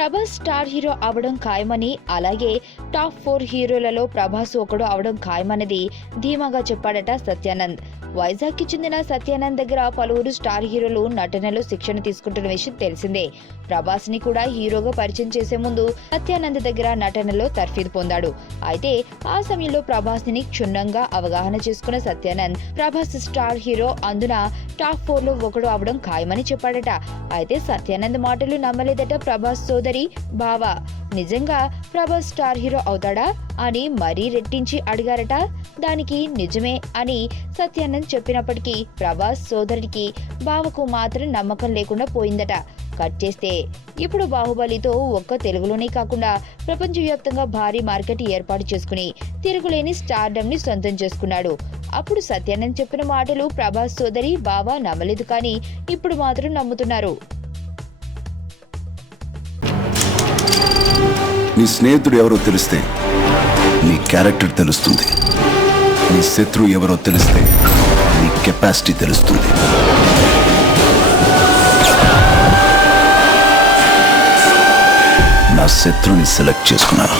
Prabhas star hero అవడం ఖాయమని, అలాగే టాప్ 4 హీరోలలో ప్రభాస్ ఒకడు అవడం ఖాయమనేది ధీమాగా చెప్పాడట సత్యానంద్. వైజాగ్ కి చెందిన సత్యానంద్ దగ్గర పలువురు స్టార్ హీరోలు నటనలో శిక్షణ తీసుకుంటున్న విషయం తెలిసిందే. ప్రభాస్ ని కూడా హీరోగా పరిచయం చేసే ముందు సత్యానంద్ దగ్గర నటనలో తర్ఫీదు పొందాడు. అయితే ఆ సమయంలో ప్రభాస్ ని క్షుణ్ణంగా అవగాహన చేసుకున్న సత్యానంద్ ప్రభాస్ స్టార్ హీరో, అందున టాప్ 4 లో ఒకడు అవడం ఖాయమని చెప్పాడట. అయితే సత్యానంద్ మాటలు నమ్మలేదట ప్రభాస్ సోదరి భావ. నిజంగా ప్రభాస్ స్టార్ హీరో అవుతాడా అని మరీ రెట్టించి అడిగారట. దానికి నిజమే అని సత్యానంద్ చెప్పినప్పటికీ ప్రభాస్ సోదరుడికి భావకు మాత్రం నమ్మకం లేకుండా పోయిందట. కట్ చేస్తే ఇప్పుడు బాహుబలితో ఒక్క తెలుగులోనే కాకుండా ప్రపంచవ్యాప్తంగా భారీ మార్కెట్ ఏర్పాటు చేసుకుని తిరుగులేని స్టార్డమ్ ని సొంతం చేసుకున్నాడు. అప్పుడు సత్యానంద్ చెప్పిన మాటలు ప్రభాస్ సోదరి భావ నమ్మలేదు, కానీ ఇప్పుడు మాత్రం నమ్ముతున్నారు. నీ స్నేహితుడు ఎవరో తెలిస్తే నీ క్యారెక్టర్ తెలుస్తుంది. నీ శత్రువు ఎవరో తెలిస్తే నీ కెపాసిటీ తెలుస్తుంది. నా శత్రువుని సెలెక్ట్ చేసుకున్నాను.